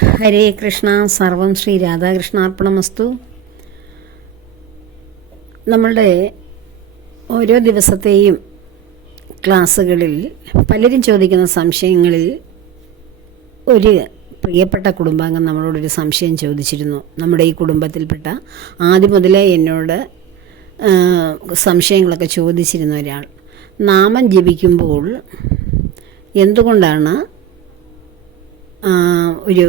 ഹരേ കൃഷ്ണ സർവം ശ്രീ രാധാകൃഷ്ണാർപ്പണമസ്തു. നമ്മളുടെ ഓരോ ദിവസത്തെയും ക്ലാസ്സുകളിൽ പലരും ചോദിക്കുന്ന സംശയങ്ങളിൽ ഒരു പ്രിയപ്പെട്ട കുടുംബാംഗം നമ്മളോടൊരു സംശയം ചോദിച്ചിരുന്നു. നമ്മുടെ ഈ കുടുംബത്തിൽപ്പെട്ട ആദ്യം മുതലേ എന്നോട് സംശയങ്ങളൊക്കെ ചോദിച്ചിരുന്ന ഒരാൾ. നാമം ജപിക്കുമ്പോൾ എന്തുകൊണ്ടാണ് ഒരു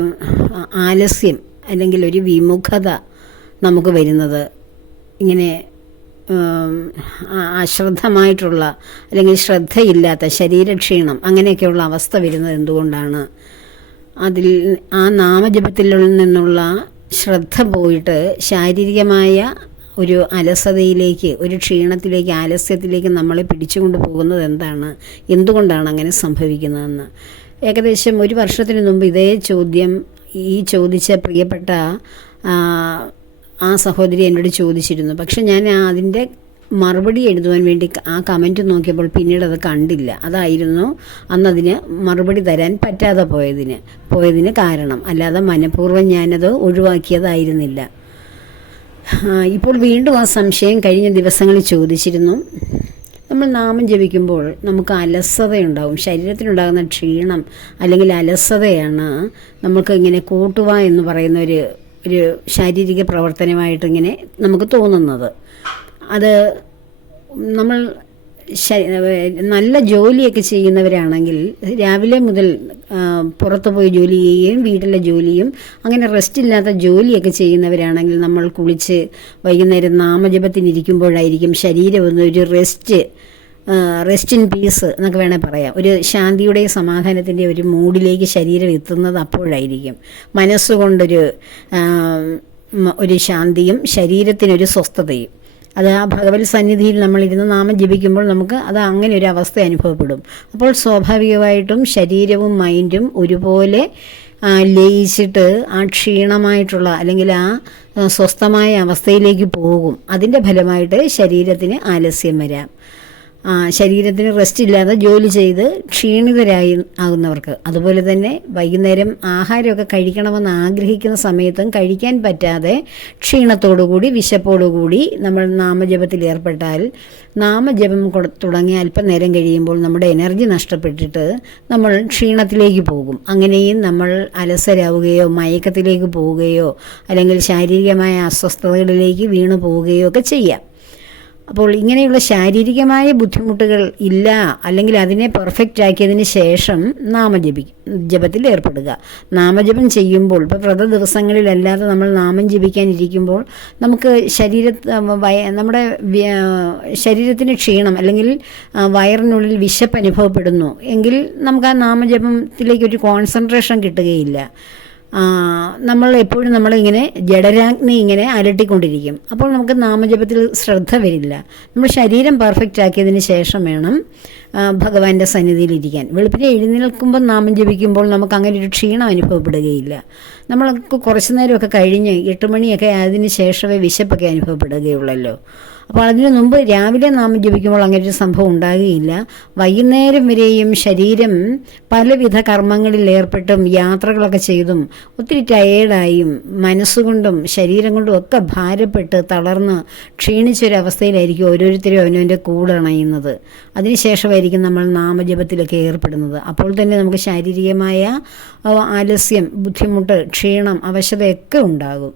ആലസ്യം അല്ലെങ്കിൽ ഒരു വിമുഖത നമുക്ക് വരുന്നത്. ഇങ്ങനെ അശ്രദ്ധമായിട്ടുള്ള അല്ലെങ്കിൽ ശ്രദ്ധയില്ലാത്ത ശരീരക്ഷീണം അങ്ങനെയൊക്കെയുള്ള അവസ്ഥ വരുന്നത് എന്തുകൊണ്ടാണ്? അതിൽ ആ നാമജപത്തിൽ നിന്നുള്ള ശ്രദ്ധ പോയിട്ട് ശാരീരികമായ ഒരു അലസതയിലേക്ക് ഒരു ക്ഷീണത്തിലേക്ക് ആലസ്യത്തിലേക്ക് നമ്മളെ പിടിച്ചുകൊണ്ട് പോകുന്നത് എന്താണ്? എന്തുകൊണ്ടാണ് അങ്ങനെ സംഭവിക്കുന്നതെന്ന്? ഏകദേശം ഒരു വർഷത്തിന് മുമ്പ് ഇതേ ചോദ്യം ഈ ചോദിച്ച പ്രിയപ്പെട്ട ആ, സഹോദരി എന്നോട് ചോദിച്ചിരുന്നു. പക്ഷെ ഞാൻ അതിന്റെ മറുപടി എഴുതുവാൻ വേണ്ടി ആ കമന്റ് നോക്കിയപ്പോൾ പിന്നീട് അത് കണ്ടില്ല. അതായിരുന്നു അന്നതിന് മറുപടി തരാൻ പറ്റാതെ പോയതിന് പോയതിന് കാരണം. അല്ലാതെ മനഃപൂർവം ഞാനത് ഒഴിവാക്കിയതായിരുന്നില്ല. ഇപ്പോൾ വീണ്ടും ആ സംശയം കഴിഞ്ഞ ദിവസങ്ങളിൽ ചോദിച്ചിരുന്നു. നമ്മൾ നാമം ജപിക്കുമ്പോൾ നമുക്ക് അലസതയുണ്ടാവും. ശരീരത്തിനുണ്ടാകുന്ന ക്ഷീണം അല്ലെങ്കിൽ അലസതയാണ് നമുക്ക് ഇങ്ങനെ കൂട്ടുക എന്ന് പറയുന്ന ഒരു ഒരു ശാരീരിക പ്രവർത്തനമായിട്ട് ഇങ്ങനെ നമുക്ക് തോന്നുന്നത്. അത് നമ്മൾ നല്ല ജോലിയൊക്കെ ചെയ്യുന്നവരാണെങ്കിൽ രാവിലെ മുതൽ പുറത്തു പോയി ജോലി ചെയ്യുകയും വീട്ടിലെ ജോലിയും അങ്ങനെ റെസ്റ്റ് ഇല്ലാത്ത ജോലിയൊക്കെ ചെയ്യുന്നവരാണെങ്കിൽ നമ്മൾ കുളിച്ച് വൈകുന്നേരം നാമജപത്തിനിരിക്കുമ്പോഴായിരിക്കും ശരീരം ഒന്ന് ഒരു റെസ്റ്റ് റെസ്റ്റ് ഇൻ പീസ് എന്നൊക്കെ വേണേൽ പറയാം. ഒരു ശാന്തിയുടെയും സമാധാനത്തിന്റെ ഒരു മൂഡിലേക്ക് ശരീരം എത്തുന്നത് അപ്പോഴായിരിക്കും. മനസ്സുകൊണ്ടൊരു ഒരു ശാന്തിയും ശരീരത്തിനൊരു സ്വസ്ഥതയും. അത് ആ ഭഗവത് സന്നിധിയിൽ നമ്മളിരുന്ന് നാമം ജപിക്കുമ്പോൾ നമുക്ക് അത് അങ്ങനെ ഒരു അവസ്ഥ അനുഭവപ്പെടും. അപ്പോൾ സ്വാഭാവികമായിട്ടും ശരീരവും മൈൻഡും ഒരുപോലെ ലയിച്ചിട്ട് ആ ക്ഷീണമായിട്ടുള്ള അല്ലെങ്കിൽ ആ സ്വസ്ഥമായ അവസ്ഥയിലേക്ക് പോകും. അതിന്റെ ഫലമായിട്ട് ശരീരത്തിന് ആലസ്യം വരാം. ശരീരത്തിന് റെസ്റ്റ് ഇല്ലാതെ ജോലി ചെയ്ത് ക്ഷീണിതരായി ആകുന്നവർക്ക്. അതുപോലെ തന്നെ വൈകുന്നേരം ആഹാരമൊക്കെ കഴിക്കണമെന്ന് ആഗ്രഹിക്കുന്ന സമയത്തും കഴിക്കാൻ പറ്റാതെ ക്ഷീണത്തോടുകൂടി വിശപ്പോടുകൂടി നമ്മൾ നാമജപത്തിൽ ഏർപ്പെട്ടാൽ നാമജപം തുടങ്ങി അല്പനേരം കഴിയുമ്പോൾ നമ്മുടെ എനർജി നഷ്ടപ്പെട്ടിട്ട് നമ്മൾ ക്ഷീണത്തിലേക്ക് പോകും. അങ്ങനെയും നമ്മൾ അലസരാവുകയോ മയക്കത്തിലേക്ക് പോവുകയോ അല്ലെങ്കിൽ ശാരീരികമായ അസ്വസ്ഥതകളിലേക്ക് വീണു പോവുകയോ ഒക്കെ ചെയ്യാം. അപ്പോൾ ഇങ്ങനെയുള്ള ശാരീരികമായ ബുദ്ധിമുട്ടുകൾ ഇല്ല അല്ലെങ്കിൽ അതിനെ പെർഫെക്റ്റ് ആക്കിയതിന് ശേഷം നാമജപി ജപത്തിൽ ഏർപ്പെടുക. നാമജപം ചെയ്യുമ്പോൾ ഇപ്പോൾ വ്രത ദിവസങ്ങളിലല്ലാതെ നമ്മൾ നാമം ജപിക്കാനിരിക്കുമ്പോൾ നമുക്ക് ശരീര നമ്മുടെ ശരീരത്തിന് ക്ഷീണം അല്ലെങ്കിൽ വയറിനുള്ളിൽ വിശപ്പ് അനുഭവപ്പെടുന്നു. എങ്കിൽ നമുക്ക് ആ നാമജപത്തിലേക്ക് ഒരു കോൺസെൻട്രേഷൻ കിട്ടുകയില്ല. നമ്മൾ എപ്പോഴും നമ്മളിങ്ങനെ ജഡരാഗ്നി ഇങ്ങനെ അലട്ടിക്കൊണ്ടിരിക്കും. അപ്പോൾ നമുക്ക് നാമജപത്തിൽ ശ്രദ്ധ വരില്ല. നമ്മൾ ശരീരം പെർഫെക്റ്റ് ആക്കിയതിന് ശേഷം വേണം ഭഗവാന്റെ സന്നിധിയിലിരിക്കാൻ വെളുപ്പിനെ എഴുന്നേൽക്കുമ്പോൾ നാമം ജപിക്കുമ്പോൾ നമുക്ക് അങ്ങനെ ഒരു ക്ഷീണം അനുഭവപ്പെടുകയില്ല. നമ്മൾക്ക് കുറച്ചു നേരമൊക്കെ കഴിഞ്ഞ് എട്ട് മണിയൊക്കെ ആയതിനു ശേഷമേ വിശപ്പൊക്കെ അനുഭവപ്പെടുകയുള്ളല്ലോ. അപ്പോൾ അതിനു മുമ്പ് രാവിലെ നാമം ജപിക്കുമ്പോൾ അങ്ങനെ ഒരു സംഭവം ഉണ്ടാകുകയില്ല. വൈകുന്നേരം വരെയും ശരീരം പലവിധ കർമ്മങ്ങളിൽ ഏർപ്പെട്ടും യാത്രകളൊക്കെ ചെയ്തും ഒത്തിരി ടയേർഡായും മനസ്സുകൊണ്ടും ശരീരം കൊണ്ടും ഒക്കെ ഭാരപ്പെട്ട് തളർന്ന് ക്ഷീണിച്ചൊരവസ്ഥയിലായിരിക്കും ഓരോരുത്തരും അവനവന്റെ കൂടെ അണയുന്നത്. അതിനുശേഷമായിരിക്കും നമ്മൾ നാമജപത്തിലൊക്കെ ഏർപ്പെടുന്നത്. അപ്പോൾ തന്നെ നമുക്ക് ശാരീരികമായ ആലസ്യം ബുദ്ധിമുട്ട് ക്ഷീണം അവശതയൊക്കെ ഉണ്ടാകും.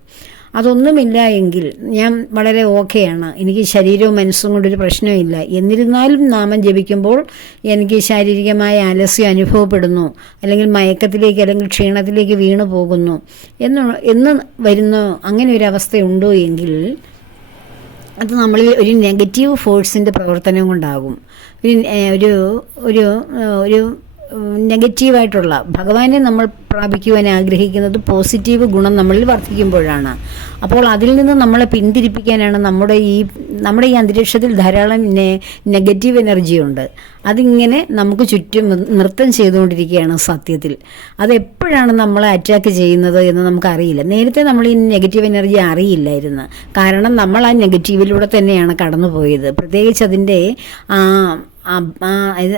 അതൊന്നുമില്ല എങ്കിൽ ഞാൻ വളരെ ഓക്കെയാണ്. എനിക്ക് ശരീരവും മനസ്സും കൊണ്ടൊരു പ്രശ്നമില്ല. എന്നിരുന്നാലും നാമം ജപിക്കുമ്പോൾ എനിക്ക് ശാരീരികമായ ആലസ്യം അനുഭവപ്പെടുന്നു. അല്ലെങ്കിൽ മയക്കത്തിലേക്ക് അല്ലെങ്കിൽ ക്ഷീണത്തിലേക്ക് വീണു പോകുന്നു. എന്ന് എന്ന് വരുന്ന അങ്ങനെ ഒരു അവസ്ഥയുണ്ടോ എങ്കിൽ അത് നമ്മളിൽ ഒരു നെഗറ്റീവ് ഫോഴ്സിന്റെ പ്രവർത്തനം കൊണ്ടാകും. ഒരു ഒരു ഒരു നെഗറ്റീവായിട്ടുള്ള ഭഗവാനെ നമ്മൾ പ്രാപിക്കുവാൻ ആഗ്രഹിക്കുന്നത് പോസിറ്റീവ് ഗുണം നമ്മളിൽ വർദ്ധിക്കുമ്പോഴാണ്. അപ്പോൾ അതിൽ നിന്ന് നമ്മളെ പിന്തിരിപ്പിക്കാനാണ് നമ്മുടെ ഈ നമ്മുടെ ഈ അന്തരീക്ഷത്തിൽ ധാരാളം നെഗറ്റീവ് എനർജി ഉണ്ട്. അതിങ്ങനെ നമുക്ക് ചുറ്റും നൃത്തം ചെയ്തുകൊണ്ടിരിക്കുകയാണ് സത്യത്തിൽ. അത് എപ്പോഴാണ് നമ്മളെ അറ്റാക്ക് ചെയ്യുന്നത് എന്ന് നമുക്കറിയില്ല. നേരത്തെ നമ്മൾ ഈ നെഗറ്റീവ് എനർജി അറിയില്ലായിരുന്നു. കാരണം നമ്മൾ ആ നെഗറ്റീവിലൂടെ തന്നെയാണ് കടന്നുപോയത്. പ്രത്യേകിച്ച് അതിന്റെ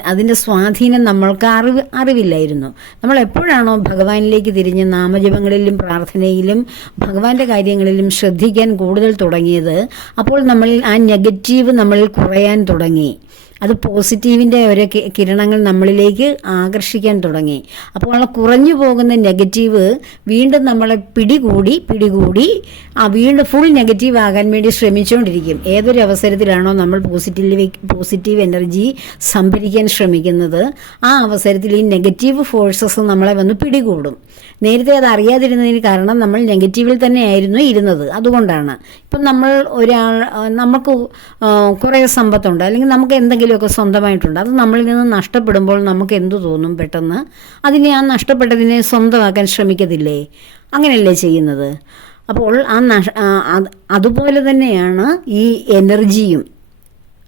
അതിന്റെ സ്വാധീനം നമ്മൾക്ക് അറിവ് അറിവില്ലായിരുന്നു. നമ്മൾ എപ്പോഴാണോ ഭഗവാനിലേക്ക് തിരിഞ്ഞ് നാമജപങ്ങളിലും പ്രാർത്ഥനയിലും ഭഗവാന്റെ കാര്യങ്ങളിലും ശ്രദ്ധിക്കാൻ കൂടുതൽ തുടങ്ങിയത് അപ്പോൾ നമ്മളിൽ ആ നെഗറ്റീവ് നമ്മളിൽ കുറയാൻ തുടങ്ങി. അത് പോസിറ്റീവിന്റെ ഒരു കിരണങ്ങൾ നമ്മളിലേക്ക് ആകർഷിക്കാൻ തുടങ്ങി. അപ്പോൾ ആ കുറഞ്ഞു പോകുന്ന നെഗറ്റീവ് വീണ്ടും നമ്മളെ പിടികൂടി പിടികൂടി ആ വീണ്ടും ഫുൾ നെഗറ്റീവ് ആകാൻ വേണ്ടി ശ്രമിച്ചുകൊണ്ടിരിക്കും. ഏതൊരു അവസരത്തിലാണോ നമ്മൾ പോസിറ്റീവ് പോസിറ്റീവ് എനർജി സംഭരിക്കാൻ ശ്രമിക്കുന്നത് ആ അവസരത്തിൽ ഈ നെഗറ്റീവ് ഫോഴ്സസ് നമ്മളെ വന്ന് പിടികൂടും. നേരത്തെ അത് അറിയാതിരുന്നതിന് കാരണം നമ്മൾ നെഗറ്റീവിൽ തന്നെയായിരുന്നു ഇരുന്നത്. അതുകൊണ്ടാണ്. ഇപ്പം നമ്മൾ ഒരാൾ നമുക്ക് കുറേ സമ്പത്തുണ്ട്. അല്ലെങ്കിൽ നമുക്ക് എന്തെങ്കിലുമൊക്കെ സ്വന്തമായിട്ടുണ്ട്. അത് നമ്മളിൽ നിന്ന് നഷ്ടപ്പെടുമ്പോൾ നമുക്ക് എന്തു തോന്നും പെട്ടെന്ന്? അതിനെ ആ നഷ്ടപ്പെട്ടതിനെ സ്വന്തമാക്കാൻ ശ്രമിക്കത്തില്ലേ അങ്ങനെയല്ലേ ചെയ്യുന്നത്? അപ്പോൾ ആ നഷ അതുപോലെ തന്നെയാണ് ഈ എനർജിയും.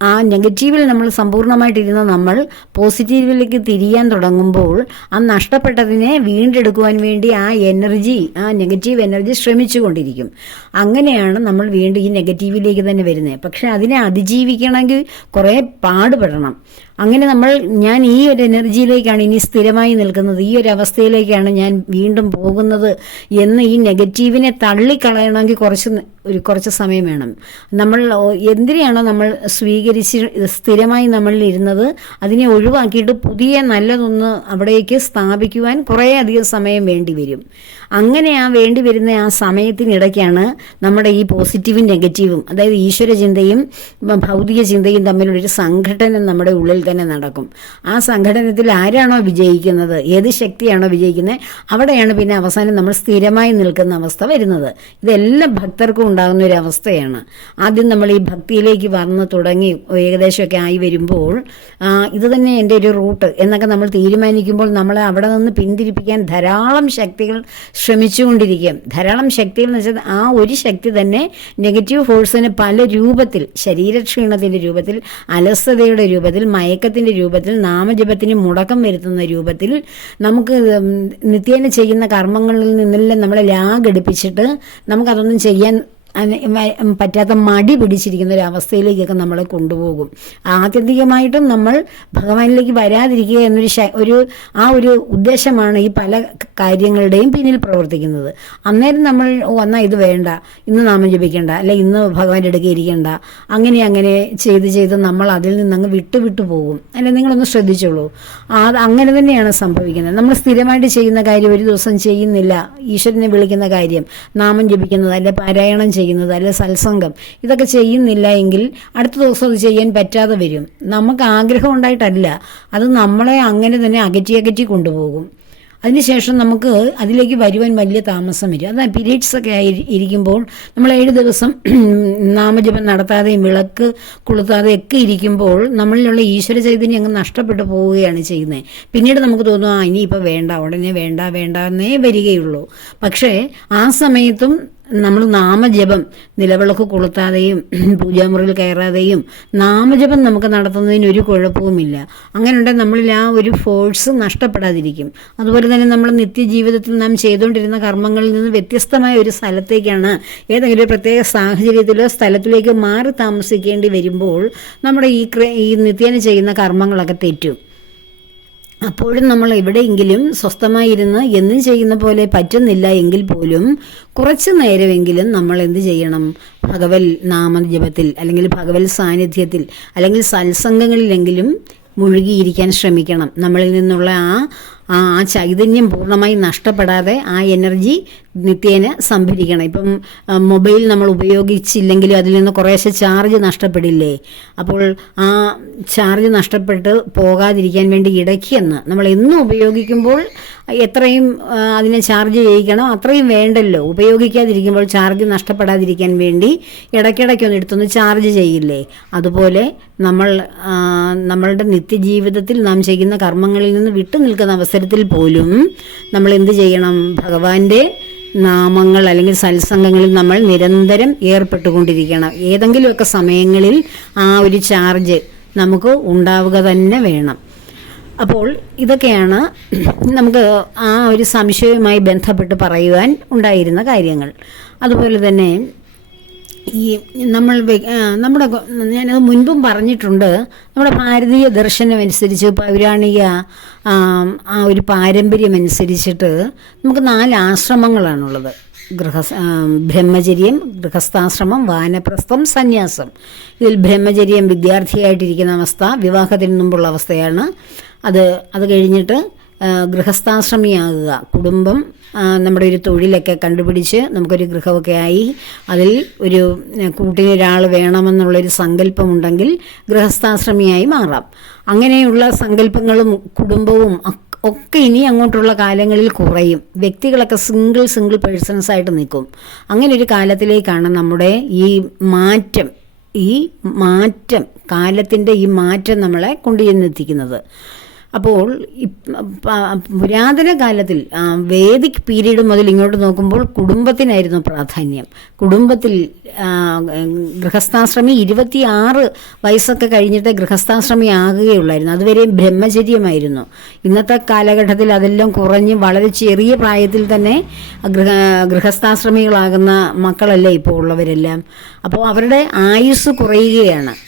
ആ നെഗറ്റീവിൽ നമ്മൾ സമ്പൂർണമായിട്ടിരുന്ന നമ്മൾ പോസിറ്റീവിലേക്ക് തിരിയാൻ തുടങ്ങുമ്പോൾ ആ നഷ്ടപ്പെട്ടതിനെ വീണ്ടെടുക്കുവാൻ വേണ്ടി ആ എനർജി ആ നെഗറ്റീവ് എനർജി ശ്രമിച്ചുകൊണ്ടിരിക്കും. അങ്ങനെയാണ് നമ്മൾ വീണ്ടും ഈ നെഗറ്റീവിലേക്ക് തന്നെ വരുന്നത്. പക്ഷെ അതിനെ അതിജീവിക്കണമെങ്കിൽ കുറേ പാടുപെടണം. അങ്ങനെ നമ്മൾ ഞാൻ ഈ ഒരു എനർജിയിലേക്കാണ് ഇനി സ്ഥിരമായി നിൽക്കുന്നത്. ഈ ഒരു അവസ്ഥയിലേക്കാണ് ഞാൻ വീണ്ടും പോകുന്നത് എന്ന് ഈ നെഗറ്റീവിനെ തള്ളിക്കളയണമെങ്കിൽ കുറച്ച് ഒരു കുറച്ച് സമയം വേണം. നമ്മൾ എന്തിനാണോ നമ്മൾ സ്വീകരിച്ച് സ്ഥിരമായി നമ്മളിൽ ഇരുന്നത് അതിനെ ഒഴിവാക്കിയിട്ട് പുതിയ നല്ലതൊന്ന് അവിടേക്ക് സ്ഥാപിക്കുവാൻ കുറേ അധികം സമയം വേണ്ടി വരും. അങ്ങനെ ആ വേണ്ടി വരുന്ന ആ സമയത്തിനിടയ്ക്കാണ് നമ്മുടെ ഈ പോസിറ്റീവും നെഗറ്റീവും അതായത് ഈശ്വര ചിന്തയും ഭൗതിക ചിന്തയും തമ്മിലുള്ളൊരു സംഘടന നമ്മുടെ ഉള്ളിൽ തന്നെ നടക്കും. ആ സംഘടനത്തിൽ ആരാണോ വിജയിക്കുന്നത് ഏത് ശക്തിയാണോ വിജയിക്കുന്നത് അവിടെയാണ് പിന്നെ അവസാനം നമ്മൾ സ്ഥിരമായി നിൽക്കുന്ന അവസ്ഥ വരുന്നത്. ഇതെല്ലാം ഭക്തർക്കും ഉണ്ടാകുന്ന ഒരു അവസ്ഥയാണ്. ആദ്യം നമ്മൾ ഈ ഭക്തിയിലേക്ക് വന്ന് തുടങ്ങി ഏകദേശമൊക്കെ ആയി വരുമ്പോൾ ഇത് തന്നെ എന്റെ ഒരു റൂട്ട് എന്നൊക്കെ നമ്മൾ തീരുമാനിക്കുമ്പോൾ നമ്മളെ അവിടെ നിന്ന് പിന്തിരിപ്പിക്കാൻ ധാരാളം ശക്തികൾ ശ്രമിച്ചുകൊണ്ടിരിക്കും ധാരാളം ശക്തികൾ എന്ന് വെച്ചാൽ ആ ഒരു ശക്തി തന്നെ നെഗറ്റീവ് ഫോഴ്സിന് പല രൂപത്തിൽ ശരീരക്ഷീണത്തിന്റെ രൂപത്തിൽ അലസതയുടെ രൂപത്തിൽ മയക്കത്തിന്റെ രൂപത്തിൽ നാമജപത്തിന് മുടക്കം വരുത്തുന്ന രൂപത്തിൽ നമുക്ക് നിത്യേന ചെയ്യുന്ന കർമ്മങ്ങളിൽ നിന്നെല്ലാം നമ്മളെ ലാഗടിപ്പിച്ചിട്ട് നമുക്കതൊന്നും ചെയ്യാൻ പറ്റാത്ത മടി പിടിച്ചിരിക്കുന്ന ഒരു അവസ്ഥയിലേക്കൊക്കെ നമ്മളെ കൊണ്ടുപോകും. ആത്യന്തികമായിട്ടും നമ്മൾ ഭഗവാനിലേക്ക് വരാതിരിക്കുക എന്നൊരു ഒരു ആ ഒരു ഉദ്ദേശമാണ് ഈ പല കാര്യങ്ങളുടെയും പിന്നിൽ പ്രവർത്തിക്കുന്നത്. അന്നേരം നമ്മൾ വന്നാൽ ഇത് വേണ്ട ഇന്ന് നാമം ജപിക്കേണ്ട അല്ലെ ഇന്ന് ഭഗവാന്റെ അടുക്കെ ഇരിക്കേണ്ട. അങ്ങനെ അങ്ങനെ ചെയ്ത് ചെയ്ത് നമ്മൾ അതിൽ നിന്നങ്ങ് വിട്ടു വിട്ടു പോകും. അല്ലെ നിങ്ങളൊന്ന് ശ്രദ്ധിച്ചോളൂ. അത് അങ്ങനെ തന്നെയാണ് സംഭവിക്കുന്നത്. നമ്മൾ സ്ഥിരമായിട്ട് ചെയ്യുന്ന കാര്യം ഒരു ദിവസം ചെയ്യുന്നില്ല. ഈശ്വരനെ വിളിക്കുന്ന കാര്യം നാമം ജപിക്കുന്നത് അല്ലെ പാരായണം ചെയ്യുന്നത്. അല്ലെ സത്സംഗം? ഇതൊക്കെ ചെയ്യുന്നില്ല എങ്കിൽ അടുത്ത ദിവസം അത് ചെയ്യാൻ പറ്റാതെ വരും. നമുക്ക് ആഗ്രഹം ഉണ്ടായിട്ടല്ല. അത് നമ്മളെ അങ്ങനെ തന്നെ അകറ്റി അകറ്റി കൊണ്ടുപോകും. അതിനുശേഷം നമുക്ക് അതിലേക്ക് വരുവാൻ വലിയ താമസം വരും. അതാ പീരീഡ്സ് ഒക്കെ ആയി ഇരിക്കുമ്പോൾ നമ്മൾ ഏഴ് ദിവസം നാമജപം നടത്താതെയും വിളക്ക് കൊളുത്താതെ ഒക്കെ ഇരിക്കുമ്പോൾ നമ്മളിലുള്ള ഈശ്വര ചൈതന്യം അങ്ങ് നഷ്ടപ്പെട്ടു പോവുകയാണ് ചെയ്യുന്നത്. പിന്നീട് നമുക്ക് തോന്നും ആ ഇനിയിപ്പോൾ വേണ്ട ഉടനെ വേണ്ട വേണ്ട എന്നേ വരികയുള്ളൂ. പക്ഷേ ആ സമയത്തും നമ്മൾ നാമജപം നിലവിളക്ക് കൊളുത്താതെയും പൂജാമുറിയിൽ കയറാതെയും നാമജപം നമുക്ക് നടത്തുന്നതിന് ഒരു കുഴപ്പവുമില്ല. അങ്ങനെയുണ്ടെങ്കിൽ നമ്മളിൽ ആ ഒരു ഫോഴ്സ് നഷ്ടപ്പെടാതിരിക്കും. അതുപോലെ തന്നെ നമ്മൾ നിത്യജീവിതത്തിൽ നാം ചെയ്തുകൊണ്ടിരുന്ന കർമ്മങ്ങളിൽ നിന്ന് വ്യത്യസ്തമായ ഒരു സ്ഥലത്തേക്കാണ് ഏതെങ്കിലും ഒരു പ്രത്യേക സാഹചര്യത്തിലോ സ്ഥലത്തിലേക്ക് മാറി താമസിക്കേണ്ടി വരുമ്പോൾ നമ്മുടെ ഈ ഈ നിത്യേന ചെയ്യുന്ന കർമ്മങ്ങളൊക്കെ തെറ്റും. അപ്പോഴും നമ്മൾ എവിടെയെങ്കിലും സ്വസ്ഥമായിരുന്ന് എന്നും ചെയ്യുന്ന പോലെ പറ്റുന്നില്ല എങ്കിൽ പോലും കുറച്ച് നേരമെങ്കിലും നമ്മൾ എന്ത് ചെയ്യണം? ഭഗവൽ നാമജപത്തിൽ അല്ലെങ്കിൽ ഭഗവൽ സാന്നിധ്യത്തിൽ അല്ലെങ്കിൽ സത്സംഗങ്ങളിലെങ്കിലും മുഴുകിയിരിക്കാൻ ശ്രമിക്കണം. നമ്മളിൽ നിന്നുള്ള ആ ആ ചൈതന്യം പൂർണമായി നഷ്ടപ്പെടാതെ ആ എനർജി നിത്യേന സംഭരിക്കണം. ഇപ്പം മൊബൈൽ നമ്മൾ ഉപയോഗിച്ചില്ലെങ്കിലും അതിൽ നിന്ന് കുറേശ്ശെ ചാർജ് നഷ്ടപ്പെടില്ലേ? അപ്പോൾ ആ ചാർജ് നഷ്ടപ്പെട്ട് പോകാതിരിക്കാൻ വേണ്ടി ഇടയ്ക്കെന്ന് നമ്മൾ എന്നും ഉപയോഗിക്കുമ്പോൾ എത്രയും അതിനെ ചാർജ് ചെയ്യിക്കണം? അത്രയും വേണ്ടല്ലോ. ഉപയോഗിക്കാതിരിക്കുമ്പോൾ ചാർജ് നഷ്ടപ്പെടാതിരിക്കാൻ വേണ്ടി ഇടയ്ക്കിടയ്ക്കൊന്ന് എടുത്തൊന്ന് ചാർജ് ചെയ്യില്ലേ? അതുപോലെ നമ്മൾ നമ്മളുടെ നിത്യജീവിതത്തിൽ നാം ചെയ്യുന്ന കർമ്മങ്ങളിൽ നിന്ന് വിട്ടു നിൽക്കുന്ന അവസരത്തിൽ പോലും നമ്മൾ എന്ത് ചെയ്യണം? ഭഗവാന്റെ നാമങ്ങൾ അല്ലെങ്കിൽ സത്സംഗങ്ങളിൽ നമ്മൾ നിരന്തരം ഏർപ്പെട്ടുകൊണ്ടിരിക്കണം. ഏതെങ്കിലുമൊക്കെ സമയങ്ങളിൽ ആ ഒരു ചാർജ് നമുക്ക് ഉണ്ടാവുക തന്നെ വേണം. അപ്പോൾ ഇതൊക്കെയാണ് നമുക്ക് ആ ഒരു സംശയവുമായി ബന്ധപ്പെട്ട് പറയുവാൻ ഉണ്ടായിരുന്ന കാര്യങ്ങൾ. അതുപോലെ തന്നെ ഈ നമ്മൾ നമ്മുടെ ഞാനത് മുൻപും പറഞ്ഞിട്ടുണ്ട്. നമ്മുടെ ഭാരതീയ ദർശനം അനുസരിച്ച് പൗരാണിക ആ, ഒരു പാരമ്പര്യം അനുസരിച്ചിട്ട് നമുക്ക് നാല് ആശ്രമങ്ങളാണുള്ളത്. ഗൃഹ ബ്രഹ്മചര്യം ഗൃഹസ്ഥാശ്രമം വാനപ്രസ്ഥം സന്യാസം. ഇതിൽ ബ്രഹ്മചര്യം വിദ്യാർത്ഥിയായിട്ടിരിക്കുന്ന അവസ്ഥ വിവാഹത്തിന് മുമ്പുള്ള അവസ്ഥയാണ്. അത് അത് കഴിഞ്ഞിട്ട് ഗൃഹസ്ഥാശ്രമിയാകുക. കുടുംബം നമ്മുടെ ഒരു തൊഴിലൊക്കെ കണ്ടുപിടിച്ച് നമുക്കൊരു ഗൃഹമൊക്കെ ആയി അതിൽ ഒരു കൂട്ടിന് ഒരാൾ വേണമെന്നുള്ളൊരു സങ്കല്പമുണ്ടെങ്കിൽ ഗൃഹസ്ഥാശ്രമിയായി മാറാം. അങ്ങനെയുള്ള സങ്കല്പങ്ങളും കുടുംബവും ഒക്കെ ഇനി അങ്ങോട്ടുള്ള കാലങ്ങളിൽ കുറയും. വ്യക്തികളൊക്കെ സിംഗിൾ സിംഗിൾ പേഴ്സൺസ് ആയിട്ട് നിൽക്കും. അങ്ങനെ ഒരു കാലത്തിലേക്കാണ് നമ്മുടെ ഈ മാറ്റം ഈ മാറ്റം കാലത്തിന്റെ ഈ മാറ്റം നമ്മളെ കൊണ്ടുചെന്നെത്തിക്കുന്നത്. അപ്പോൾ പുരാതന കാലത്തിൽ വേദിക് പീരീഡ് മുതൽ ഇങ്ങോട്ട് നോക്കുമ്പോൾ കുടുംബത്തിനായിരുന്നു പ്രാധാന്യം. കുടുംബത്തിൽ ഗൃഹസ്ഥാശ്രമി ഇരുപത്തിയാറ് വയസ്സൊക്കെ കഴിഞ്ഞിട്ട് ഗൃഹസ്ഥാശ്രമി ആകുകയുള്ളായിരുന്നു. അതുവരെ ബ്രഹ്മചര്യമായിരുന്നു. ഇന്നത്തെ കാലഘട്ടത്തിൽ അതെല്ലാം കുറഞ്ഞ് വളരെ ചെറിയ പ്രായത്തിൽ തന്നെ ഗൃഹ ഗൃഹസ്ഥാശ്രമികളാകുന്ന മക്കളല്ലേ ഇപ്പോൾ ഉള്ളവരെല്ലാം. അപ്പോൾ അവരുടെ ആയുസ് കുറയുകയാണ്.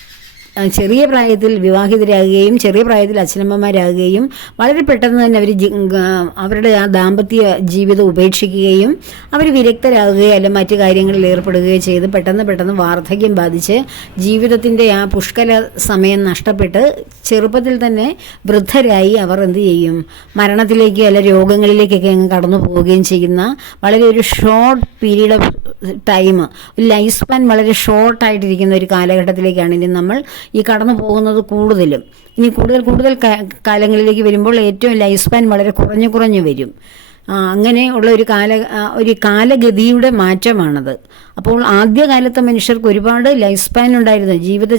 ചെറിയ പ്രായത്തിൽ വിവാഹിതരാകുകയും ചെറിയ പ്രായത്തിൽ അച്ഛനമ്മമാരാകുകയും വളരെ പെട്ടെന്ന് തന്നെ അവർ അവരുടെ ആ ദാമ്പത്യ ജീവിതം ഉപേക്ഷിക്കുകയും അവർ വിരക്തരാകുകയോ അല്ല മറ്റു കാര്യങ്ങളിൽ ഏർപ്പെടുകയോ ചെയ്ത് പെട്ടെന്ന് പെട്ടെന്ന് വാർദ്ധക്യം ബാധിച്ച് ജീവിതത്തിന്റെ ആ പുഷ്കല സമയം നഷ്ടപ്പെട്ട് ചെറുപ്പത്തിൽ തന്നെ വൃദ്ധരായി അവർ എന്ത് ചെയ്യും? മരണത്തിലേക്ക് അല്ല രോഗങ്ങളിലേക്കൊക്കെ അങ്ങ് കടന്നു പോവുകയും ചെയ്യുന്ന വളരെ ഒരു short period of time. Life span വളരെ ഷോർട്ടായിട്ടിരിക്കുന്ന ഒരു കാലഘട്ടത്തിലേക്കാണ് ഇനി നമ്മൾ ഈ കടന്നു പോകുന്നത് കൂടുതലും. ഇനി കൂടുതൽ കൂടുതൽ കാലങ്ങളിലേക്ക് വരുമ്പോൾ ഏറ്റവും ലൈഫ് സ്പാൻ വളരെ കുറഞ്ഞു കുറഞ്ഞു വരും. ആ, അങ്ങനെ ഉള്ള ഒരു കാല ഒരു കാലഗതിയുടെ മാറ്റമാണത്. അപ്പോൾ ആദ്യകാലത്തെ മനുഷ്യർക്ക് ഒരുപാട് ലൈഫ് സ്പാൻ ഉണ്ടായിരുന്നു. ജീവിത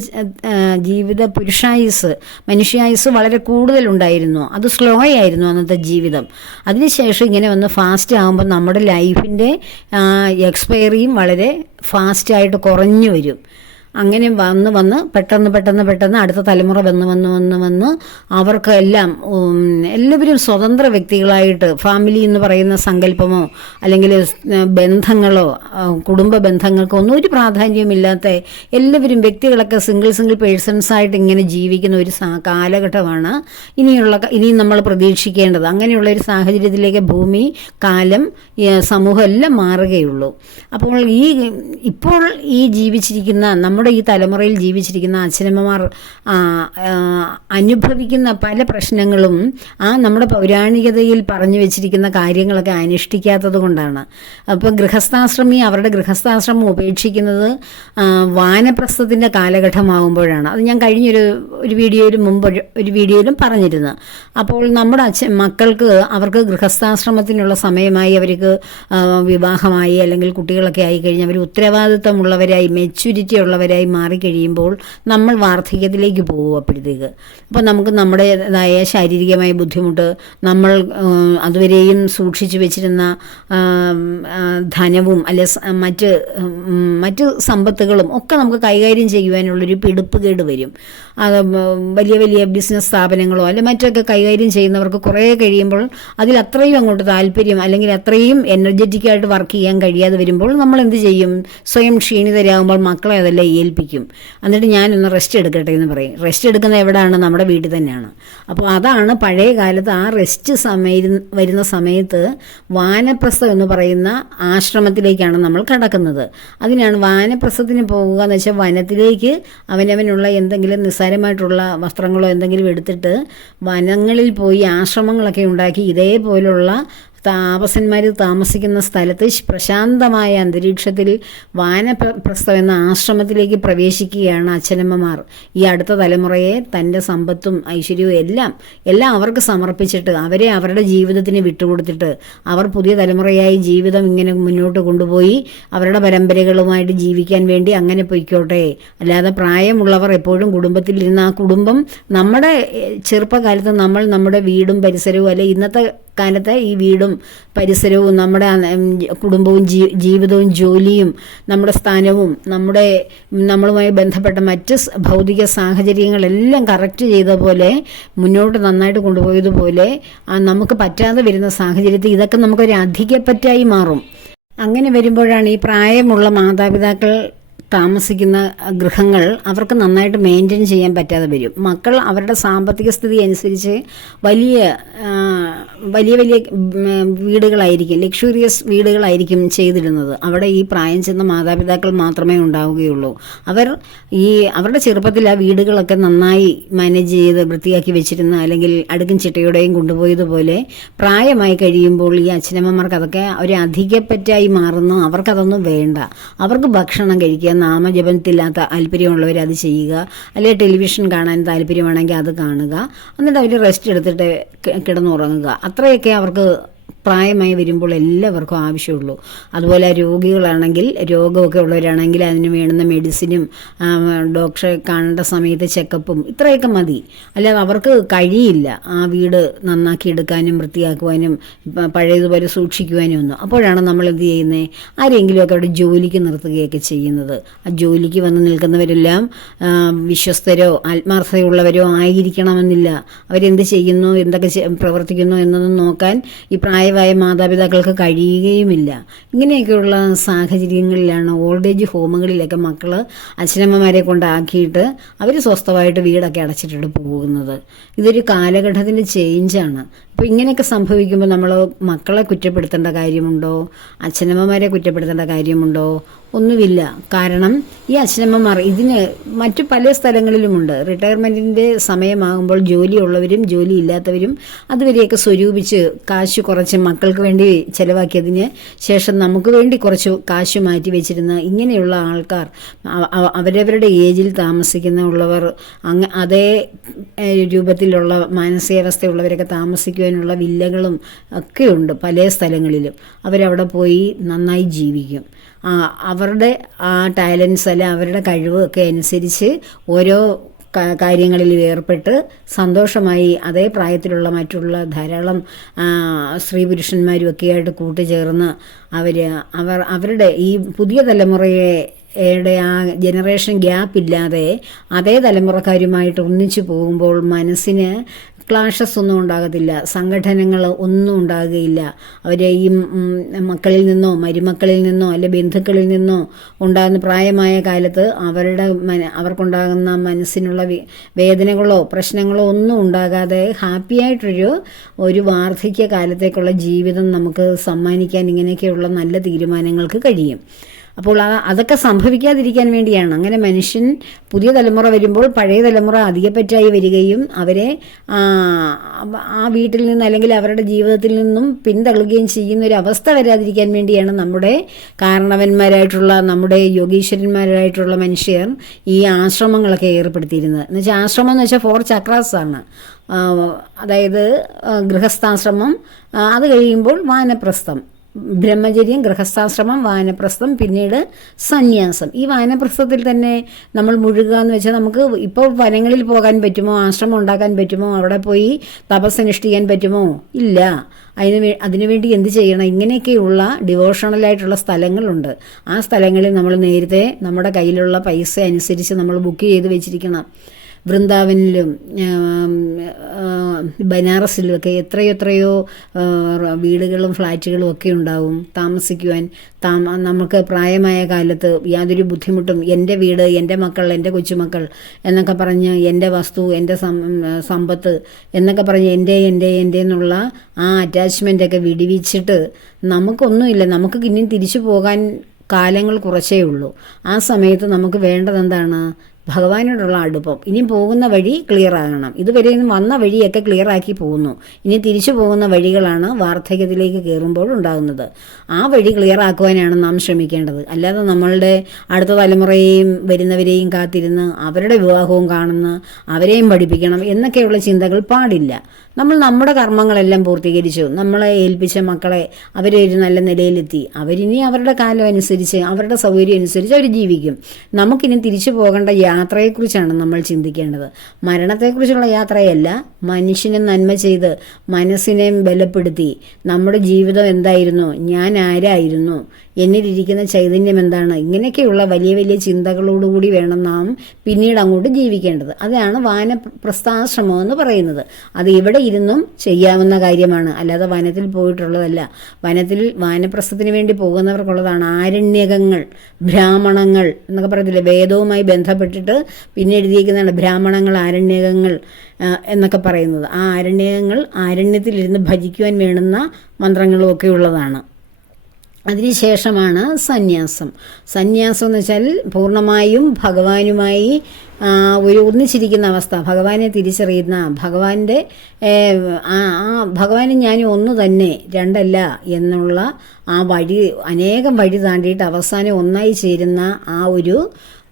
ജീവിത പുരുഷായുസ് മനുഷ്യായുസ് വളരെ കൂടുതലുണ്ടായിരുന്നു. അത് സ്ലോ ആയിരുന്നു അന്നത്തെ ജീവിതം. അതിനുശേഷം ഇങ്ങനെ വന്ന് ഫാസ്റ്റ് ആകുമ്പോൾ നമ്മുടെ ലൈഫിന്റെ എക്സ്പയറിയും വളരെ ഫാസ്റ്റായിട്ട് കുറഞ്ഞു വരും. അങ്ങനെ വന്ന് വന്ന് പെട്ടെന്ന് പെട്ടെന്ന് പെട്ടെന്ന് അടുത്ത തലമുറ വന്ന് വന്ന് വന്ന് വന്ന് അവർക്ക് എല്ലാം എല്ലാവരും സ്വതന്ത്ര വ്യക്തികളായിട്ട് ഫാമിലി എന്ന് പറയുന്ന സങ്കല്പമോ അല്ലെങ്കിൽ ബന്ധങ്ങളോ കുടുംബ ബന്ധങ്ങൾക്കോ ഒന്നും ഒരു പ്രാധാന്യമില്ലാത്ത എല്ലാവരും വ്യക്തികളൊക്കെ സിംഗിൾ സിംഗിൾ പേഴ്സൺസ് ആയിട്ട് ഇങ്ങനെ ജീവിക്കുന്ന ഒരു കാലഘട്ടമാണ് ഇനിയുള്ള ഇനിയും നമ്മൾ പ്രതീക്ഷിക്കേണ്ടത്. അങ്ങനെയുള്ള ഒരു സാഹചര്യത്തിലേക്ക് ഭൂമി കാലം സമൂഹം എല്ലാം മാറുകയുള്ളൂ. അപ്പോൾ ഈ ഇപ്പോൾ ഈ ജീവിച്ചിരിക്കുന്ന നമ്മുടെ ഈ തലമുറയിൽ ജീവിച്ചിരിക്കുന്ന അച്ഛനമ്മമാർ അനുഭവിക്കുന്ന പല പ്രശ്നങ്ങളും ആ നമ്മുടെ പൗരാണികതയിൽ പറഞ്ഞു വെച്ചിരിക്കുന്ന കാര്യങ്ങളൊക്കെ അനുഷ്ഠിക്കാത്തത് കൊണ്ടാണ്. അപ്പോൾ ഗൃഹസ്ഥാശ്രമി അവരുടെ ഗൃഹസ്ഥാശ്രമം ഉപേക്ഷിക്കുന്നത് വാനപ്രസ്ഥത്തിന്റെ കാലഘട്ടമാകുമ്പോഴാണ് അത് ഞാൻ കഴിഞ്ഞൊരു ഒരു വീഡിയോയിലും മുമ്പ് ഒരു- വീഡിയോയിലും പറഞ്ഞിരുന്നു. അപ്പോൾ നമ്മുടെ അച്ഛൻ മക്കൾക്ക് അവർക്ക് ഗൃഹസ്ഥാശ്രമത്തിനുള്ള സമയമായി അവർക്ക് വിവാഹമായി അല്ലെങ്കിൽ കുട്ടികളൊക്കെ ആയി കഴിഞ്ഞ് അവർ ഉത്തരവാദിത്തമുള്ളവരായി മെച്യൂരിറ്റി ഉള്ളവരായി മാറിക്കഴിയുമ്പോൾ നമ്മൾ വാർദ്ധക്യത്തിലേക്ക് പോകും അപ്പോഴത്തേക്ക്. അപ്പോൾ നമുക്ക് നമ്മുടേതായ ശാരീരികമായ ബുദ്ധിമുട്ട് നമ്മൾ അതുവരെയും സൂക്ഷിച്ചു വെച്ചിരുന്ന ധനവും അല്ലെ മറ്റ് മറ്റ് സമ്പത്തുകളും ഒക്കെ നമുക്ക് കൈകാര്യം ചെയ്യുവാനുള്ളൊരു പിടിപ്പുകേട് വരും. അത് വലിയ വലിയ ബിസിനസ് സ്ഥാപനങ്ങളോ അല്ലെ മറ്റൊക്കെ കൈകാര്യം ചെയ്യുന്നവർക്ക് കുറേ കഴിയുമ്പോൾ അതിൽ അത്രയും അങ്ങോട്ട് താല്പര്യം അല്ലെങ്കിൽ അത്രയും എനർജറ്റിക്കായിട്ട് വർക്ക് ചെയ്യാൻ കഴിയാതെ വരുമ്പോൾ നമ്മൾ എന്ത് ചെയ്യും? സ്വയം ക്ഷീണിതരാകുമ്പോൾ മക്കളെ അതെല്ലാം ഏൽപ്പിക്കും. എന്നിട്ട് ഞാനൊന്ന് റെസ്റ്റ് എടുക്കട്ടെ എന്ന് പറയും. റെസ്റ്റ് എടുക്കുന്ന എവിടെയാണ് നമ്മുടെ വീട്ടിൽ തന്നെയാണ്. അപ്പോൾ അതാണ് പഴയ കാലത്ത് ആ റെസ്റ്റ് സമയം വരുന്ന സമയത്ത് വാനപ്രസ്ഥം എന്ന് പറയുന്ന ആശ്രമത്തിലേക്കാണ് നമ്മൾ കടക്കുന്നത്. അതിനാണ് വാനപ്രസ്ഥത്തിന് പോകുക എന്ന് വെച്ചാൽ വനത്തിലേക്ക് അവനവനുള്ള എന്തെങ്കിലും നിസ്സാരമായിട്ടുള്ള വസ്ത്രങ്ങളോ എന്തെങ്കിലും എടുത്തിട്ട് വനങ്ങളിൽ പോയി ആശ്രമങ്ങളൊക്കെ ഉണ്ടാക്കി ഇതേപോലുള്ള താപസന്മാർ താമസിക്കുന്ന സ്ഥലത്ത് പ്രശാന്തമായ അന്തരീക്ഷത്തിൽ വാനപ്രസ്ഥം എന്ന ആശ്രമത്തിലേക്ക് പ്രവേശിക്കുകയാണ് അച്ഛനമ്മമാർ. ഈ അടുത്ത തലമുറയെ തന്റെ സമ്പത്തും ഐശ്വര്യവും എല്ലാം എല്ലാം അവർക്ക് സമർപ്പിച്ചിട്ട് അവരെ അവരുടെ ജീവിതത്തിന് വിട്ടുകൊടുത്തിട്ട് അവർ പുതിയ തലമുറയായി ജീവിതം ഇങ്ങനെ മുന്നോട്ട് കൊണ്ടുപോയി അവരുടെ പരമ്പരകളുമായിട്ട് ജീവിക്കാൻ വേണ്ടി അങ്ങനെ പൊയ്ക്കോട്ടെ. അല്ലാതെ പ്രായമുള്ളവർ എപ്പോഴും കുടുംബത്തിൽ ഇരുന്ന് ആ കുടുംബം നമ്മുടെ ചെറുപ്പകാലത്ത് നമ്മൾ നമ്മുടെ വീടും പരിസരവും അല്ലെ ഇന്നത്തെ കാലത്തെ ഈ വീടും പരിസരവും നമ്മുടെ കുടുംബവും ജീവിതവും ജോലിയും നമ്മുടെ സ്ഥാനവും നമ്മുടെ നമ്മളുമായി ബന്ധപ്പെട്ട മറ്റ് ഭൗതിക സാഹചര്യങ്ങളെല്ലാം കറക്റ്റ് ചെയ്ത പോലെ മുന്നോട്ട് നന്നായിട്ട് കൊണ്ടുപോയതുപോലെ നമുക്ക് പറ്റാതെ വരുന്ന സാഹചര്യത്തിൽ ഇതൊക്കെ നമുക്കൊരു അധികപ്പറ്റായി മാറും. അങ്ങനെ വരുമ്പോഴാണ് ഈ പ്രായമുള്ള മാതാപിതാക്കൾ താമസിക്കുന്ന ഗൃഹങ്ങൾ അവർക്ക് നന്നായിട്ട് മെയിന്റെയിൻ ചെയ്യാൻ പറ്റാതെ വരും. മക്കൾ അവരുടെ സാമ്പത്തിക സ്ഥിതി അനുസരിച്ച് വലിയ വലിയ വലിയ വീടുകളായിരിക്കും ലക്ഷൂറിയസ് വീടുകളായിരിക്കും ചെയ്തിരുന്നത് അവിടെ ഈ പ്രായം ചെന്ന മാതാപിതാക്കൾ മാത്രമേ ഉണ്ടാവുകയുള്ളൂ. അവർ ഈ അവരുടെ ചെറുപ്പത്തിൽ ആ വീടുകളൊക്കെ നന്നായി മാനേജ് ചെയ്ത് വൃത്തിയാക്കി വെച്ചിരുന്ന അല്ലെങ്കിൽ അടുക്കും ചിട്ടയോടെയും കൊണ്ടുപോയതുപോലെ പ്രായമായി കഴിയുമ്പോൾ ഈ അച്ഛനമ്മമാർക്ക് അതൊക്കെ ഒരു അധികപ്പറ്റായി മാറുന്നു. അവർക്കതൊന്നും വേണ്ട. അവർക്ക് ഭക്ഷണം കഴിക്കുക നാമജപത്തില്ലാത്ത താല്പര്യമുള്ളവർ അത് ചെയ്യുക അല്ലെങ്കിൽ ടെലിവിഷൻ കാണാൻ താല്പര്യമാണെങ്കിൽ അത് കാണുക എന്നിട്ട് അവർ റെസ്റ്റ് എടുത്തിട്ട് കിടന്നുറങ്ങുക. അത്രയൊക്കെ അവർക്ക് പ്രായമായി വരുമ്പോൾ എല്ലാവർക്കും ആവശ്യമുള്ളൂ. അതുപോലെ രോഗികളാണെങ്കിൽ രോഗമൊക്കെ ഉള്ളവരാണെങ്കിൽ അതിന് വേണ്ടുന്ന മെഡിസിനും ഡോക്ടറെ കാണേണ്ട സമയത്ത് ചെക്കപ്പും ഇത്രയൊക്കെ മതി. അല്ലാതെ അവർക്ക് കഴിയില്ല. ആ വീട് നന്നാക്കി എടുക്കാനും വൃത്തിയാക്കുവാനും പഴയതുപോലെ സൂക്ഷിക്കുവാനും ഒന്നും. അപ്പോഴാണ് നമ്മൾ എന്ത് ചെയ്യുന്നത് ആരെങ്കിലുമൊക്കെ അവിടെ ജോലിക്ക് നിർത്തുകയൊക്കെ ചെയ്യുന്നത്. ആ ജോലിക്ക് വന്ന് നിൽക്കുന്നവരെല്ലാം വിശ്വസ്തരോ ആത്മാർത്ഥതയുള്ളവരോ ആയിരിക്കണമെന്നില്ല. അവരെന്ത് ചെയ്യുന്നു? എന്തൊക്കെ പ്രവർത്തിക്കുന്നു എന്നൊന്നും നോക്കാൻ ഈ പ്രായമായ മാതാപിതാക്കൾക്ക് കഴിയുകയുമില്ല. ഇങ്ങനെയൊക്കെയുള്ള സാഹചര്യങ്ങളിലാണ് ഓൾഡ് ഏജ് ഹോമുകളിലൊക്കെ മക്കൾ അച്ഛനമ്മമാരെ കൊണ്ടാക്കിയിട്ട് അവർ സ്വസ്ഥമായിട്ട് വീടൊക്കെ അടച്ചിട്ടിട്ട് പോകുന്നത്. ഇതൊരു കാലഘട്ടത്തിന്റെ ചേഞ്ചാണ് അപ്പോൾ ഇങ്ങനെയൊക്കെ സംഭവിക്കുമ്പോൾ നമ്മൾ മക്കളെ കുറ്റപ്പെടുത്തേണ്ട കാര്യമുണ്ടോ? അച്ഛനമ്മമാരെ കുറ്റപ്പെടുത്തേണ്ട കാര്യമുണ്ടോ? ഒന്നുമില്ല. കാരണം ഈ അച്ഛനമ്മമാർ ഇതിന് മറ്റു പല സ്ഥലങ്ങളിലുമുണ്ട്. റിട്ടയർമെന്റിന്റെ സമയമാകുമ്പോൾ ജോലിയുള്ളവരും ജോലി ഇല്ലാത്തവരും അതുവരെയൊക്കെ സ്വരൂപിച്ച് കാശ് കുറച്ച് മക്കൾക്ക് വേണ്ടി ചിലവാക്കിയതിന് ശേഷം നമുക്ക് വേണ്ടി കുറച്ച് കാശ് മാറ്റി വെച്ചിരുന്ന ഇങ്ങനെയുള്ള ആൾക്കാർ അവ- അവ- അവരവരുടെ ഏജിൽ താമസിക്കുന്ന ഉള്ളവർ അങ്ങ് അതേ രൂപത്തിലുള്ള മാനസികാവസ്ഥയുള്ളവരൊക്കെ താമസിക്കുവാനുള്ള വില്ലകളും ഒക്കെയുണ്ട് പല സ്ഥലങ്ങളിലും. അവരവിടെ പോയി നന്നായി ജീവിക്കും. അവരുടെ ആ ടാലൻസ് അല്ല അവരുടെ കഴിവൊക്കെ അനുസരിച്ച് ഓരോ കാര്യങ്ങളിൽ ഏർപ്പെട്ട് സന്തോഷമായി അതേ പ്രായത്തിലുള്ള മറ്റുള്ള ധാരാളം സ്ത്രീ പുരുഷന്മാരും ഒക്കെ ആയിട്ട് കൂട്ടുചേർന്ന് അവർ അവർ അവരുടെ ഈ പുതിയ തലമുറയെ യുടെ ആ ജനറേഷൻ ഗ്യാപ്പ് ഇല്ലാതെ അതേ തലമുറക്കാരുമായിട്ട് ഒന്നിച്ചു പോകുമ്പോൾ മനസ്സിന് ക്ലാഷസ് ഒന്നും ഉണ്ടാകത്തില്ല സംഘടനകൾ ഒന്നും ഉണ്ടാകുകയില്ല. അവരെ ഈ മക്കളിൽ നിന്നോ മരുമക്കളിൽ നിന്നോ അല്ലെ ബന്ധുക്കളിൽ നിന്നോ ഉണ്ടാകുന്ന പ്രായമായ കാലത്ത് അവരുടെ അവർക്കുണ്ടാകുന്ന മനസ്സിനുള്ള വേദനകളോ പ്രശ്നങ്ങളോ ഒന്നും ഉണ്ടാകാതെ ഹാപ്പിയായിട്ടൊരു ഒരു വാർദ്ധക്യ കാലത്തേക്കുള്ള ജീവിതം നമുക്ക് സമ്മാനിക്കാൻ ഇങ്ങനെയൊക്കെയുള്ള നല്ല തീരുമാനങ്ങൾക്ക് കഴിയും. അപ്പോൾ അതൊക്കെ സംഭവിക്കാതിരിക്കാൻ വേണ്ടിയാണ്. അങ്ങനെ മനുഷ്യൻ പുതിയ തലമുറ വരുമ്പോൾ പഴയ തലമുറ അധികപ്പറ്റായി വരികയും അവരെ ആ, വീട്ടിൽ നിന്ന് അല്ലെങ്കിൽ അവരുടെ ജീവിതത്തിൽ നിന്നും പിന്തള്ളുകയും ചെയ്യുന്ന ഒരു അവസ്ഥ വരാതിരിക്കാൻ വേണ്ടിയാണ് നമ്മുടെ കാരണവന്മാരായിട്ടുള്ള നമ്മുടെ യോഗീശ്വരന്മാരായിട്ടുള്ള മനുഷ്യർ ഈ ആശ്രമങ്ങളൊക്കെ ഏർപ്പെടുത്തിയിരുന്നത്. എന്ന് വെച്ചാൽ ആശ്രമം എന്ന് വെച്ചാൽ ഫോർ ചക്രാസ് ആണ്. അതായത് ഗൃഹസ്ഥാശ്രമം അത് കഴിയുമ്പോൾ വാനപ്രസ്ഥം. ബ്രഹ്മചര്യം ഗൃഹസ്ഥാശ്രമം വാനപ്രസ്ഥം പിന്നീട് സന്യാസം. ഈ വാനപ്രസ്ഥത്തിൽ തന്നെ നമ്മൾ മുഴുകുക എന്ന് വെച്ചാൽ നമുക്ക് ഇപ്പോൾ വനങ്ങളിൽ പോകാൻ പറ്റുമോ? ആശ്രമം ഉണ്ടാക്കാൻ പറ്റുമോ? അവിടെ പോയി തപസ്സനുഷ്ഠിക്കാൻ പറ്റുമോ? ഇല്ല. അതിന് അതിനുവേണ്ടി എന്ത് ചെയ്യണം? ഇങ്ങനെയൊക്കെയുള്ള ഡിവോഷണലായിട്ടുള്ള സ്ഥലങ്ങളുണ്ട്. ആ സ്ഥലങ്ങളിൽ നമ്മൾ നേരത്തെ നമ്മുടെ കയ്യിലുള്ള പൈസ അനുസരിച്ച് നമ്മൾ ബുക്ക് ചെയ്ത് വെച്ചിരിക്കണം. വൃന്ദാവനിലും ആം, ആ, ബനാറസിലും ഒക്കെ എത്രയോ എത്രയോ ആ, വീടുകളും ഫ്ലാറ്റുകളും ഒക്കെ ഉണ്ടാവും. താമസിക്കുവാൻ താമ നമുക്ക് പ്രായമായ കാലത്ത് യാതൊരു ബുദ്ധിമുട്ടും എന്റെ വീട് എന്റെ മക്കൾ എന്റെ കൊച്ചുമക്കൾ എന്നൊക്കെ പറഞ്ഞ് എന്റെ വസ്തു എന്റെ സമ്പത്ത് എന്നൊക്കെ പറഞ്ഞ് എന്റെ എന്റെ എന്റെ എന്നുള്ള ആ അറ്റാച്ച്മെന്റ് ഒക്കെ വിടിവിച്ചിട്ട് നമുക്കൊന്നുമില്ല. നമുക്ക് ഇനിയും തിരിച്ചു പോകാൻ കാലങ്ങൾ കുറച്ചേ ഉള്ളൂ. ആ സമയത്ത് നമുക്ക് വേണ്ടത് എന്താണ്? ഭഗവാനോടുള്ള അടുപ്പം. ഇനി പോകുന്ന വഴി ക്ലിയർ ആകണം. ഇതുവരെ വന്ന വഴിയൊക്കെ ക്ലിയർ ആക്കി പോകുന്നു. ഇനി തിരിച്ചു പോകുന്ന വഴികളാണ് വാർദ്ധക്യത്തിലേക്ക് കയറുമ്പോൾ ഉണ്ടാകുന്നത്. ആ വഴി ക്ലിയർ ആക്കുവാനാണ് നാം ശ്രമിക്കേണ്ടത്. അല്ലാതെ നമ്മളുടെ അടുത്ത തലമുറയെയും വരുന്നവരെയും കാത്തിരുന്ന് അവരുടെ വിവാഹവും കാണുന്ന അവരെയും പഠിപ്പിക്കണം എന്നൊക്കെയുള്ള ചിന്തകൾ പാടില്ല. നമ്മൾ നമ്മുടെ കർമ്മങ്ങളെല്ലാം പൂർത്തീകരിച്ചു. നമ്മളെ ഏൽപ്പിച്ച മക്കളെ അവരെ ഒരു നല്ല നിലയിലെത്തി. അവരിനി അവരുടെ കാലം അനുസരിച്ച് അവരുടെ സൗകര്യം അനുസരിച്ച് അവർ ജീവിക്കും. നമുക്കിനി തിരിച്ചു പോകേണ്ട യാതൊരു യാത്രയെക്കുറിച്ചാണ് നമ്മൾ ചിന്തിക്കേണ്ടത്. മരണത്തെക്കുറിച്ചുള്ള യാത്രയല്ല മനുഷ്യനെ നന്മ ചെയ്ത് മനസ്സിനെ ബലപ്പെടുത്തി നമ്മുടെ ജീവിതം എന്തായിരുന്നു ഞാൻ ആരായിരുന്നു എന്നിലിരിക്കുന്ന ചൈതന്യം എന്താണ്? ഇങ്ങനെയൊക്കെയുള്ള വലിയ വലിയ ചിന്തകളോടുകൂടി വേണം നാം പിന്നീട് അങ്ങോട്ട് ജീവിക്കേണ്ടത്. അതാണ് വാന വാനപ്രസ്ഥാശ്രമം എന്ന് പറയുന്നത്. അത് ഇവിടെ ഇരുന്നും ചെയ്യാവുന്ന കാര്യമാണ്. അല്ലാതെ വനത്തിൽ പോയിട്ടുള്ളതല്ല. വനത്തിൽ വാനപ്രസ്ഥത്തിന് വേണ്ടി പോകുന്നവർക്കുള്ളതാണ് ആരണ്യകങ്ങൾ ബ്രാഹ്മണങ്ങൾ എന്നൊക്കെ പറയത്തില്ലേ? വേദവുമായി ബന്ധപ്പെട്ടിട്ട് പിന്നെ എഴുതിയിരിക്കുന്നതാണ് ബ്രാഹ്മണങ്ങൾ ആരണ്യകങ്ങൾ എന്നൊക്കെ പറയുന്നത്. ആ ആരണ്യകങ്ങൾ ആരണ്യത്തിലിരുന്ന് ഭജിക്കുവാൻ വേണ്ടുന്ന മന്ത്രങ്ങളും ഒക്കെ ഉള്ളതാണ് അതിനുശേഷമാണ് സന്യാസം. സന്യാസം എന്ന് വെച്ചാൽ പൂർണമായും ഭഗവാനുമായി ഒരു ഒന്നിച്ചിരിക്കുന്ന അവസ്ഥ. ഭഗവാനെ തിരിച്ചറിയുന്ന ഭഗവാന്റെ ആ ഭഗവാനും ഞാനും ഒന്ന് തന്നെ രണ്ടല്ല എന്നുള്ള ആ വഴി അനേകം വഴി താണ്ടിയിട്ട് അവസാനം ഒന്നായി ചേരുന്ന ആ ഒരു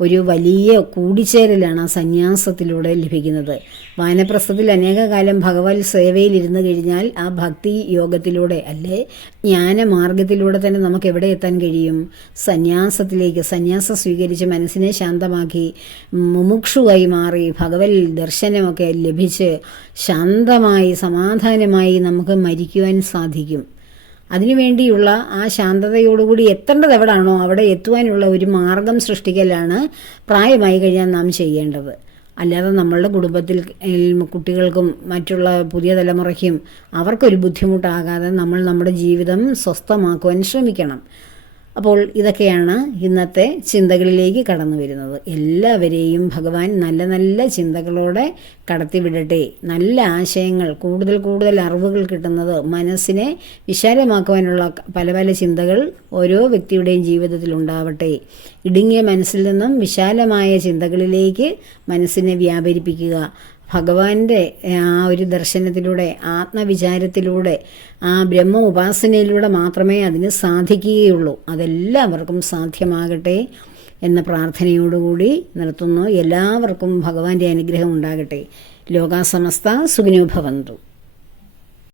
ഒരു വലിയ കൂടിച്ചേരലാണ് ആ സന്യാസത്തിലൂടെ ലഭിക്കുന്നത്. വാനപ്രസ്ഥത്തിൽ അനേക കാലം ഭഗവത് സേവയിൽ ഇരുന്ന് കഴിഞ്ഞാൽ ആ ഭക്തി യോഗത്തിലൂടെ അല്ലെ? ജ്ഞാനമാർഗത്തിലൂടെ തന്നെ നമുക്ക് എവിടെ എത്താൻ കഴിയും? സന്യാസത്തിലേക്ക് സന്യാസം സ്വീകരിച്ച് മനസ്സിനെ ശാന്തമാക്കി മുമുക്ഷുവായി മാറി ഭഗവത് ദർശനമൊക്കെ ലഭിച്ച് ശാന്തമായി സമാധാനമായി നമുക്ക് മരിക്കുവാൻ സാധിക്കും. അതിനുവേണ്ടിയുള്ള ആ ശാന്തതയോടുകൂടി എത്തേണ്ടത് എവിടാണോ അവിടെ എത്തുവാനുള്ള ഒരു മാർഗം സൃഷ്ടിക്കലാണ് പ്രായമായി കഴിഞ്ഞാൽ നാം ചെയ്യേണ്ടത്. അല്ലാതെ നമ്മളുടെ കുടുംബത്തിൽ കുട്ടികൾക്കും മറ്റുള്ള പുതിയ തലമുറയ്ക്കും അവർക്കൊരു ബുദ്ധിമുട്ടാകാതെ നമ്മൾ നമ്മുടെ ജീവിതം സ്വസ്ഥമാക്കുവാൻ ശ്രമിക്കണം. അപ്പോൾ ഇതൊക്കെയാണ് ഇന്നത്തെ ചിന്തകളിലേക്ക് കടന്നു വരുന്നത്. എല്ലാവരെയും ഭഗവാൻ നല്ല നല്ല ചിന്തകളോടെ കടത്തിവിടട്ടെ നല്ല ആശയങ്ങൾ കൂടുതൽ കൂടുതൽ അറിവുകൾ കിട്ടുന്നത് മനസ്സിനെ വിശാലമാക്കുവാനുള്ള പല പല ചിന്തകൾ ഓരോ വ്യക്തിയുടെയും ജീവിതത്തിൽ ഉണ്ടാവട്ടെ. ഇടുങ്ങിയ മനസ്സിൽ നിന്നും വിശാലമായ ചിന്തകളിലേക്ക് മനസ്സിനെ വ്യാപരിപ്പിക്കുക. ഭഗവാന്റെ ആ ഒരു ദർശനത്തിലൂടെ ആത്മവിചാരത്തിലൂടെ ആ ബ്രഹ്മ ഉപാസനയിലൂടെ മാത്രമേ അതിന് സാധിക്കുകയുള്ളൂ. അതെല്ലാവർക്കും സാധ്യമാകട്ടെ എന്ന പ്രാർത്ഥനയോടുകൂടി നിർത്തുന്നു. എല്ലാവർക്കും ഭഗവാന്റെ അനുഗ്രഹം ഉണ്ടാകട്ടെ. ലോകാസമസ്ത സുഖിനോ ഭവന്തു.